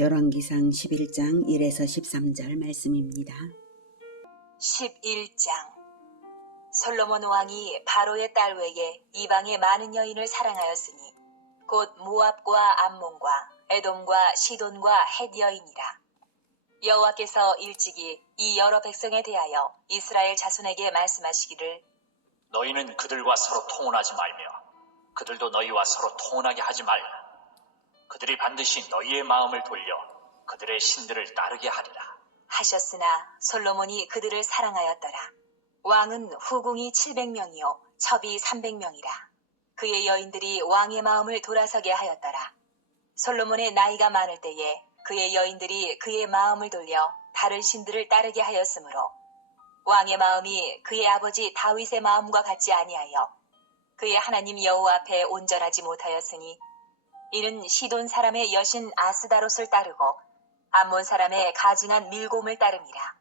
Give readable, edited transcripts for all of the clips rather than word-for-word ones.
열왕기상 11장 1에서 13절 말씀입니다. 11장 솔로몬 왕이 바로의 딸 외에 이방의 많은 여인을 사랑하였으니 곧 모압과 암몬과 에돔과 시돈과 헷 여인이라. 여호와께서 일찍이 이 여러 백성에 대하여 이스라엘 자손에게 말씀하시기를 너희는 그들과 서로 통혼하지 말며 그들도 너희와 서로 통혼하게 하지 말라. 그들이 반드시 너희의 마음을 돌려 그들의 신들을 따르게 하리라 하셨으나 솔로몬이 그들을 사랑하였더라. 왕은 후궁이 700명이요 첩이 300명이라. 그의 여인들이 왕의 마음을 돌아서게 하였더라. 솔로몬의 나이가 많을 때에 그의 여인들이 그의 마음을 돌려 다른 신들을 따르게 하였으므로 왕의 마음이 그의 아버지 다윗의 마음과 같지 아니하여 그의 하나님 여호와 앞에 온전하지 못하였으니 이는 시돈 사람의 여신 아스다롯을 따르고 암몬 사람의 가증한 밀곰을 따름이라.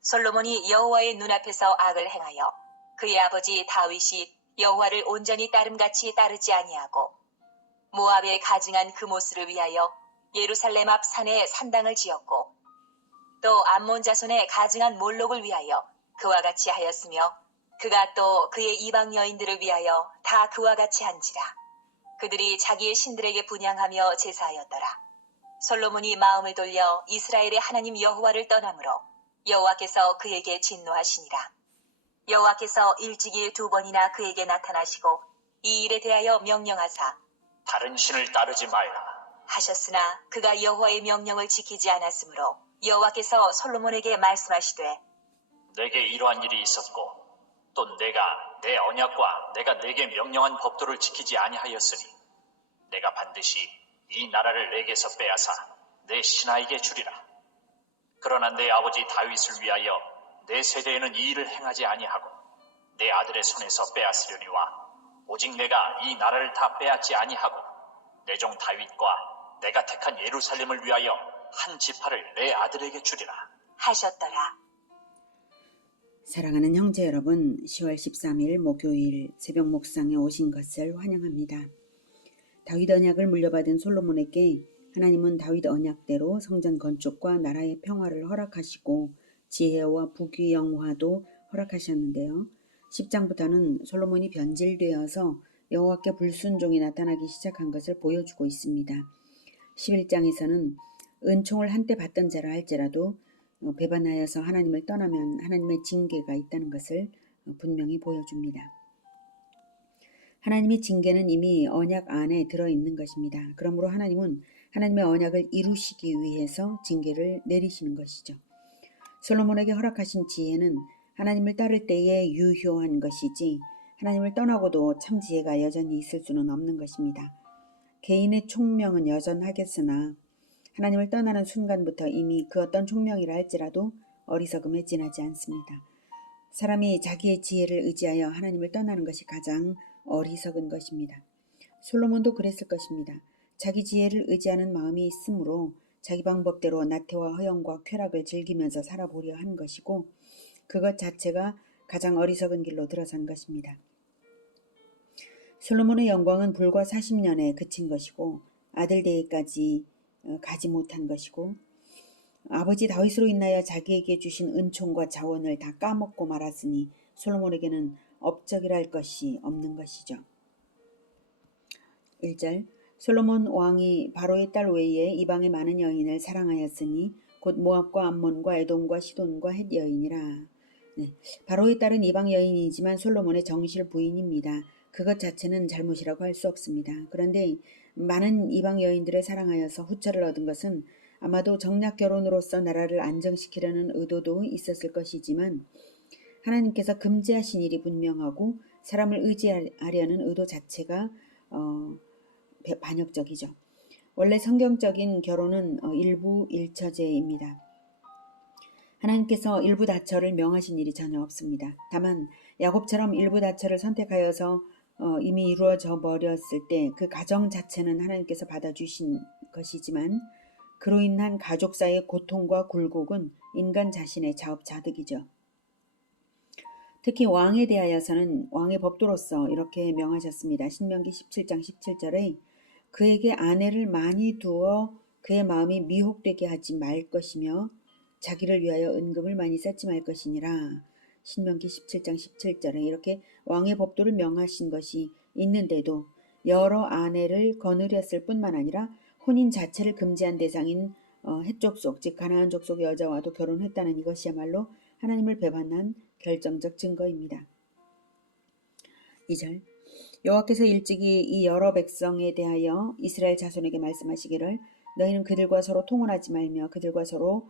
솔로몬이 여호와의 눈앞에서 악을 행하여 그의 아버지 다윗이 여호와를 온전히 따름같이 따르지 아니하고 모압의 가증한 그모스를 위하여 예루살렘 앞 산에 산당을 지었고 또 암몬 자손의 가증한 몰록을 위하여 그와 같이 하였으며 그가 또 그의 이방 여인들을 위하여 다 그와 같이 한지라. 그들이 자기의 신들에게 분향하며 제사하였더라. 솔로몬이 마음을 돌려 이스라엘의 하나님 여호와를 떠나므로 여호와께서 그에게 진노하시니라. 여호와께서 일찍이 2번이나 그에게 나타나시고 이 일에 대하여 명령하사 다른 신을 따르지 말라 하셨으나 그가 여호와의 명령을 지키지 않았으므로 여호와께서 솔로몬에게 말씀하시되 내게 이러한 일이 있었고 또 내가 내 언약과 내가 내게 명령한 법도를 지키지 아니하였으니 내가 반드시 이 나라를 내게서 빼앗아 내 신하에게 주리라. 그러나 내 아버지 다윗을 위하여 내 세대에는 이 일을 행하지 아니하고 내 아들의 손에서 빼앗으려니와 오직 내가 이 나라를 다 빼앗지 아니하고 내 종 다윗과 내가 택한 예루살렘을 위하여 한 지파를 내 아들에게 주리라 하셨더라. 사랑하는 형제 여러분, 10월 13일 목요일 새벽 목상에 오신 것을 환영합니다. 다윗 언약을 물려받은 솔로몬에게 하나님은 다윗 언약대로 성전 건축과 나라의 평화를 허락하시고 지혜와 부귀 영화도 허락하셨는데요. 10장부터는 솔로몬이 변질되어서 여호와께 불순종이 나타나기 시작한 것을 보여주고 있습니다. 11장에서는 은총을 한때 받던 자라 할지라도 배반하여서 하나님을 떠나면 하나님의 징계가 있다는 것을 분명히 보여줍니다. 하나님의 징계는 이미 언약 안에 들어있는 것입니다. 그러므로 하나님은 하나님의 언약을 이루시기 위해서 징계를 내리시는 것이죠. 솔로몬에게 허락하신 지혜는 하나님을 따를 때에 유효한 것이지 하나님을 떠나고도 참 지혜가 여전히 있을 수는 없는 것입니다. 개인의 총명은 여전하겠으나 하나님을 떠나는 순간부터 이미 그 어떤 총명이라 할지라도 어리석음에 지나지 않습니다. 사람이 자기의 지혜를 의지하여 하나님을 떠나는 것이 가장 어리석은 것입니다. 솔로몬도 그랬을 것입니다. 자기 지혜를 의지하는 마음이 있으므로 자기 방법대로 나태와 허영과 쾌락을 즐기면서 살아보려 한 것이고 그것 자체가 가장 어리석은 길로 들어선 것입니다. 솔로몬의 영광은 불과 40년에 그친 것이고 아들 대회까지 가지 못한 것이고 아버지 다윗으로 인하여 자기에게 주신 은총과 자원을 다 까먹고 말았으니 솔로몬에게는 업적이라 할 것이 없는 것이죠. 1절 솔로몬 왕이 바로의 딸 외에 이방의 많은 여인을 사랑하였으니 곧 모압과 암몬과 에돔과 시돈과 헷 여인이라. 바로의 딸은 이방 여인이지만 솔로몬의 정실 부인입니다. 그것 자체는 잘못이라고 할 수 없습니다. 그런데 많은 이방 여인들을 사랑하여서 후처를 얻은 것은 아마도 정략 결혼으로서 나라를 안정시키려는 의도도 있었을 것이지만 하나님께서 금지하신 일이 분명하고 사람을 의지하려는 의도 자체가 반역적이죠. 원래 성경적인 결혼은 일부 일처제입니다. 하나님께서 일부 다처를 명하신 일이 전혀 없습니다. 다만 야곱처럼 일부 다처를 선택하여서 이미 이루어져 버렸을 때 그 가정 자체는 하나님께서 받아주신 것이지만 그로 인한 가족사의 고통과 굴곡은 인간 자신의 자업자득이죠. 특히 왕에 대하여서는 왕의 법도로서 이렇게 명하셨습니다. 신명기 17장 17절에 그에게 아내를 많이 두어 그의 마음이 미혹되게 하지 말 것이며 자기를 위하여 은금을 많이 쌓지 말 것이니라. 신명기 17장 17절에 이렇게 왕의 법도를 명하신 것이 있는데도 여러 아내를 거느렸을 뿐만 아니라 혼인 자체를 금지한 대상인 헷 족속, 즉 가나안 족속의 여자와도 결혼했다는 이것이야말로 하나님을 배반한 결정적 증거입니다. 2절 여호와께서 일찍이 이 여러 백성에 대하여 이스라엘 자손에게 말씀하시기를 너희는 그들과 서로 통혼하지 말며 그들도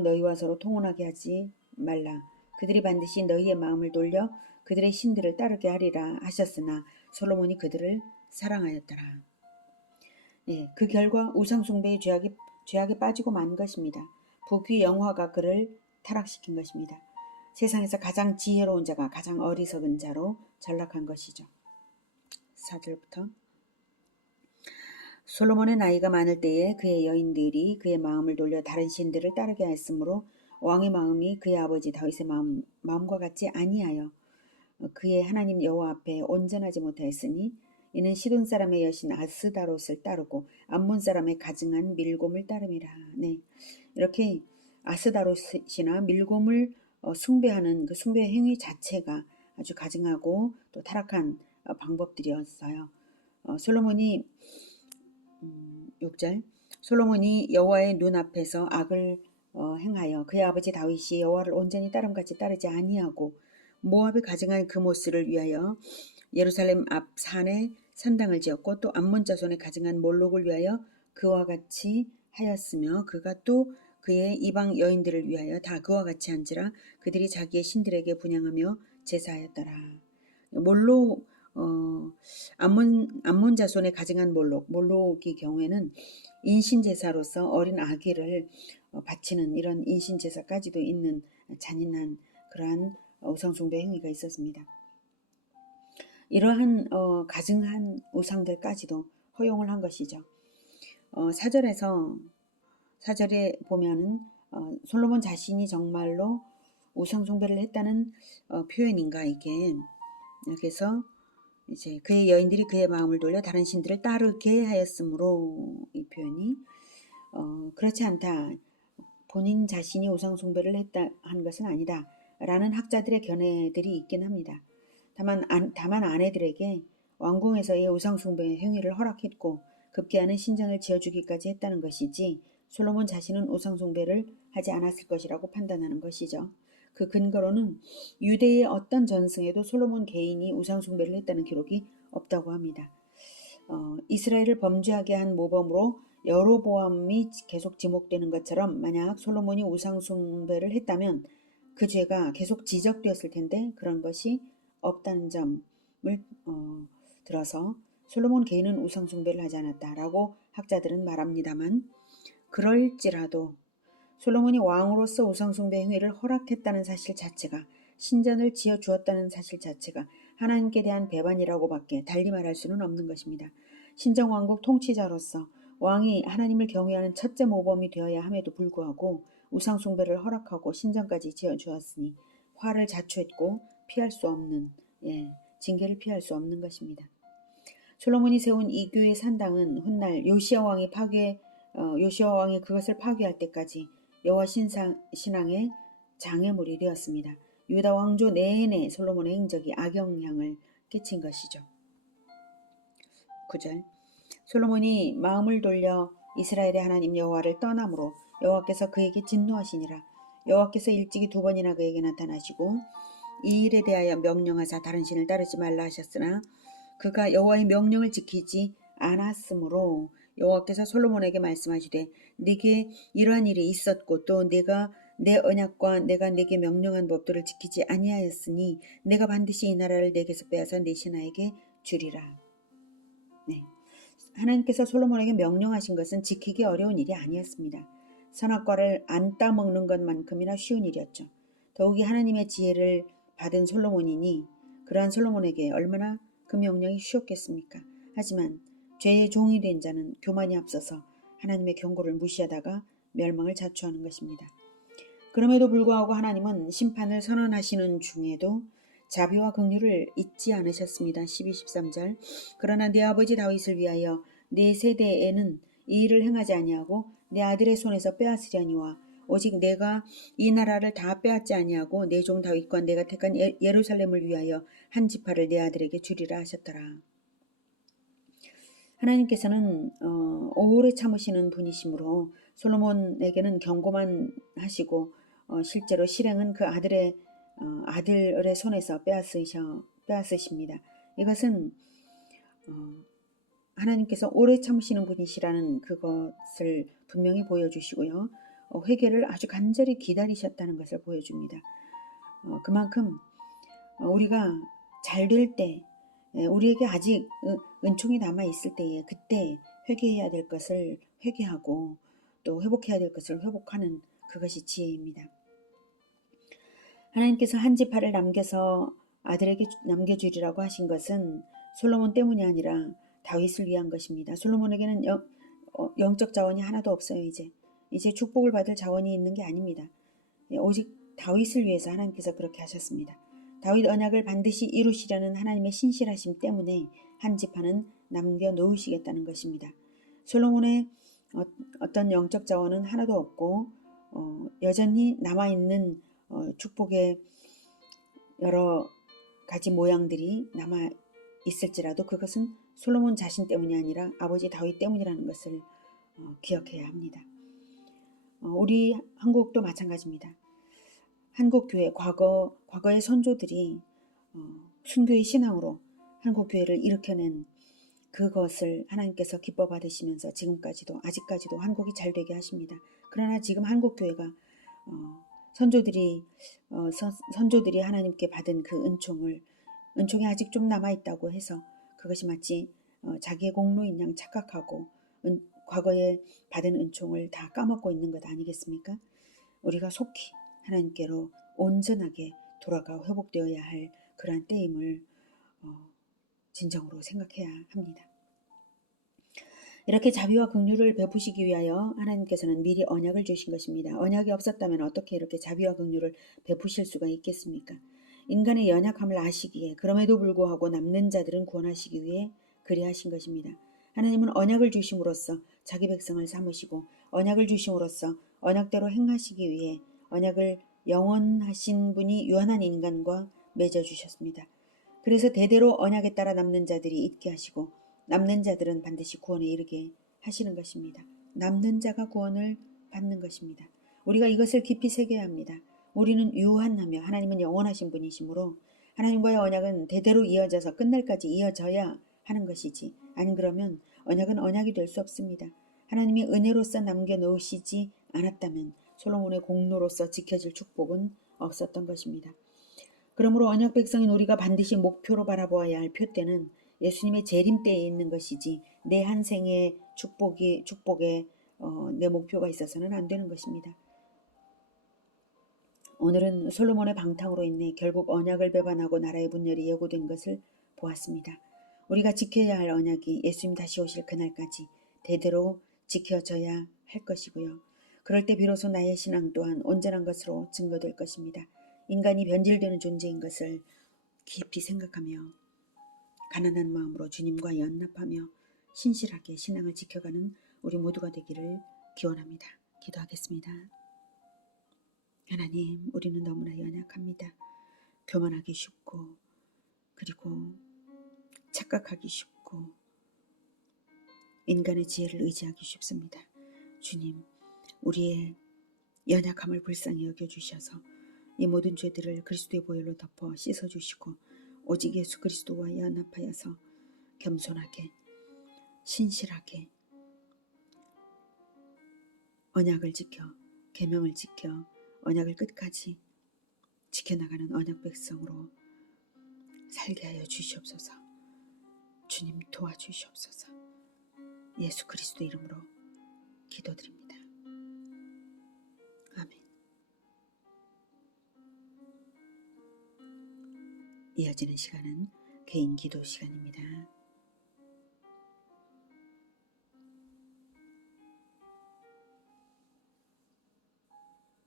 너희와 서로 통혼하게 하지 말라. 그들이 반드시 너희의 마음을 돌려 그들의 신들을 따르게 하리라 하셨으나 솔로몬이 그들을 사랑하였더라. 예, 그 결과 우상숭배의 죄악에 빠지고 만 것입니다. 부귀 영화가 그를 타락시킨 것입니다. 세상에서 가장 지혜로운 자가 가장 어리석은 자로 전락한 것이죠. 4절부터 솔로몬의 나이가 많을 때에 그의 여인들이 그의 마음을 돌려 다른 신들을 따르게 하였으므로 왕의 마음이 그의 아버지 다윗의 마음과 같지 아니하여 그의 하나님 여호와 앞에 온전하지 못하였으니 이는 시돈 사람의 여신 아스다롯을 따르고 암몬 사람의 가증한 밀곰을 따름이라. 네, 이렇게 아스다롯이나 밀곰을 숭배하는 그 숭배 행위 자체가 아주 가증하고 또 타락한 방법들이었어요. 솔로몬이 6절 솔로몬이 여호와의 눈앞에서 악을 행하여 그의 아버지 다윗이 여호와를 온전히 따름같이 따르지 아니하고 모압의 가증한 그모스를 위하여 예루살렘 앞 산에 산당을 지었고 또 암몬 자손의 가증한 몰록을 위하여 그와 같이 하였으며 그가 또 그의 이방 여인들을 위하여 다 그와 같이 한지라 그들이 자기의 신들에게 분향하며 제사하였더라. 몰록 암몬 자손의 가증한 몰록의 경우에는 인신제사로서 어린 아기를 바치는 이런 인신제사까지도 있는 잔인한 그러한 우상숭배 행위가 있었습니다. 이러한 가증한 우상들까지도 허용을 한 것이죠. 4절에 보면은 솔로몬 자신이 정말로 우상숭배를 했다는 표현인가 이게. 그래서 이제 그의 여인들이 그의 마음을 돌려 다른 신들을 따르게 하였으므로 이 표현이 그렇지 않다. 본인 자신이 우상숭배를 했다 한 것은 아니다. 라는 학자들의 견해들이 있긴 합니다. 다만 아내들에게 왕궁에서의 우상숭배 행위를 허락했고 급기야는 신전을 지어주기까지 했다는 것이지 솔로몬 자신은 우상숭배를 하지 않았을 것이라고 판단하는 것이죠. 그 근거로는 유대의 어떤 전승에도 솔로몬 개인이 우상숭배를 했다는 기록이 없다고 합니다. 이스라엘을 범죄하게 한 모범으로 여로보암이 계속 지목되는 것처럼 만약 솔로몬이 우상숭배를 했다면 그 죄가 계속 지적되었을 텐데 그런 것이 없다는 점을 들어서 솔로몬 개인은 우상숭배를 하지 않았다라고 학자들은 말합니다만 그럴지라도 솔로몬이 왕으로서 우상숭배 행위를 허락했다는 사실 자체가 신전을 지어주었다는 사실 자체가 하나님께 대한 배반이라고밖에 달리 말할 수는 없는 것입니다. 신정왕국 통치자로서 왕이 하나님을 경외하는 첫째 모범이 되어야 함에도 불구하고 우상숭배를 허락하고 신전까지 지어주었으니 화를 자초했고 피할 수 없는 징계를 피할 수 없는 것입니다. 솔로몬이 세운 이 교회 산당은 훗날 요시야 왕이 그것을 파괴할 때까지 여호와 신앙의 장애물이 되었습니다. 유다 왕조 내내 솔로몬의 행적이 악영향을 끼친 것이죠. 9절 솔로몬이 마음을 돌려 이스라엘의 하나님 여호와를 떠남으로 여호와께서 그에게 진노하시니라. 여호와께서 일찍이 2번이나 그에게 나타나시고 이 일에 대하여 명령하사 다른 신을 따르지 말라 하셨으나 그가 여호와의 명령을 지키지 않았으므로 여호와께서 솔로몬에게 말씀하시되 네게 이러한 일이 있었고 또 내가 내 언약과 내가 네게 명령한 법도를 지키지 아니하였으니 내가 반드시 이 나라를 네게서 빼앗아 네 신하에게 주리라. 네. 하나님께서 솔로몬에게 명령하신 것은 지키기 어려운 일이 아니었습니다. 선악과를 안 따먹는 것만큼이나 쉬운 일이었죠. 더욱이 하나님의 지혜를 받은 솔로몬이니 그러한 솔로몬에게 얼마나 그 명령이 쉬웠겠습니까? 하지만 죄의 종이 된 자는 교만이 앞서서 하나님의 경고를 무시하다가 멸망을 자초하는 것입니다. 그럼에도 불구하고 하나님은 심판을 선언하시는 중에도 자비와 긍휼을 잊지 않으셨습니다. 12, 13절 그러나 네 아버지 다윗을 위하여 네 세대에는 이 일을 행하지 아니하고 내 아들의 손에서 빼앗으려니와 오직 내가 이 나라를 다 빼앗지 아니하고 내 종 다윗과 내가 택한 예루살렘을 위하여 한 지파를 내 아들에게 주리라 하셨더라. 하나님께서는 오래 참으시는 분이시므로 솔로몬에게는 경고만 하시고 실제로 실행은 그 아들의 손에서 빼앗으십니다. 이것은 하나님께서 오래 참으시는 분이시라는 그것을 분명히 보여주시고요. 회개를 아주 간절히 기다리셨다는 것을 보여줍니다. 그만큼 우리가 잘 될 때, 우리에게 아직 은총이 남아있을 때에 그때 회개해야 될 것을 회개하고 또 회복해야 될 것을 회복하는 그것이 지혜입니다. 하나님께서 한 지파를 남겨서 아들에게 남겨주리라고 하신 것은 솔로몬 때문이 아니라 다윗을 위한 것입니다. 솔로몬에게는 영적 자원이 하나도 없어요. 이제 축복을 받을 자원이 있는 게 아닙니다. 오직 다윗을 위해서 하나님께서 그렇게 하셨습니다. 다윗 언약을 반드시 이루시려는 하나님의 신실하심 때문에 한 지파는 남겨놓으시겠다는 것입니다. 솔로몬의 어떤 영적 자원은 하나도 없고 여전히 남아있는 축복의 여러 가지 모양들이 남아있을지라도 그것은 솔로몬 자신 때문이 아니라 아버지 다윗 때문이라는 것을 기억해야 합니다. 우리 한국도 마찬가지입니다. 한국교회 과거의 선조들이 순교의 신앙으로 한국교회를 일으켜낸 그것을 하나님께서 기뻐 받으시면서 아직까지도 한국이 잘 되게 하십니다. 그러나 지금 한국교회가 선조들이 하나님께 받은 그 은총이 아직 좀 남아있다고 해서 그것이 마치 자기의 공로인 양 착각하고 과거에 받은 은총을 다 까먹고 있는 것 아니겠습니까? 우리가 속히 하나님께로 온전하게 돌아가 회복되어야 할 그러한 때임을 진정으로 생각해야 합니다. 이렇게 자비와 긍휼을 베푸시기 위하여 하나님께서는 미리 언약을 주신 것입니다. 언약이 없었다면 어떻게 이렇게 자비와 긍휼을 베푸실 수가 있겠습니까? 인간의 연약함을 아시기에 그럼에도 불구하고 남는 자들은 구원하시기 위해 그리하신 것입니다. 하나님은 언약을 주심으로써 자기 백성을 삼으시고 언약을 주심으로써 언약대로 행하시기 위해 언약을 영원하신 분이 유한한 인간과 맺어주셨습니다. 그래서 대대로 언약에 따라 남는 자들이 있게 하시고 남는 자들은 반드시 구원에 이르게 하시는 것입니다. 남는 자가 구원을 받는 것입니다. 우리가 이것을 깊이 새겨야 합니다. 우리는 유한하며 하나님은 영원하신 분이시므로 하나님과의 언약은 대대로 이어져서 끝날까지 이어져야 하는 것이지 안 그러면 언약은 언약이 될 수 없습니다. 하나님이 은혜로서 남겨놓으시지 않았다면 솔로몬의 공로로서 지켜질 축복은 없었던 것입니다. 그러므로 언약 백성인 우리가 반드시 목표로 바라보아야 할 표대는 예수님의 재림 때에 있는 것이지 내 한 생의 축복에 내 목표가 있어서는 안 되는 것입니다. 오늘은 솔로몬의 방탕으로 인해 결국 언약을 배반하고 나라의 분열이 예고된 것을 보았습니다. 우리가 지켜야 할 언약이 예수님 다시 오실 그날까지 대대로 지켜져야 할 것이고요. 그럴 때 비로소 나의 신앙 또한 온전한 것으로 증거될 것입니다. 인간이 변질되는 존재인 것을 깊이 생각하며 가난한 마음으로 주님과 연합하며 신실하게 신앙을 지켜가는 우리 모두가 되기를 기원합니다. 기도하겠습니다. 하나님, 우리는 너무나 연약합니다. 교만하기 쉽고 그리고 착각하기 쉽고 인간의 지혜를 의지하기 쉽습니다. 주님, 우리의 연약함을 불쌍히 여겨주셔서 이 모든 죄들을 그리스도의 보혈로 덮어 씻어주시고 오직 예수 그리스도와 연합하여서 겸손하게 신실하게 언약을 지켜 계명을 지켜 언약을 끝까지 지켜나가는 언약 백성으로 살게 하여 주시옵소서. 주님 도와주시옵소서. 예수 그리스도 이름으로 기도드립니다. 아멘. 이어지는 시간은 개인 기도 시간입니다.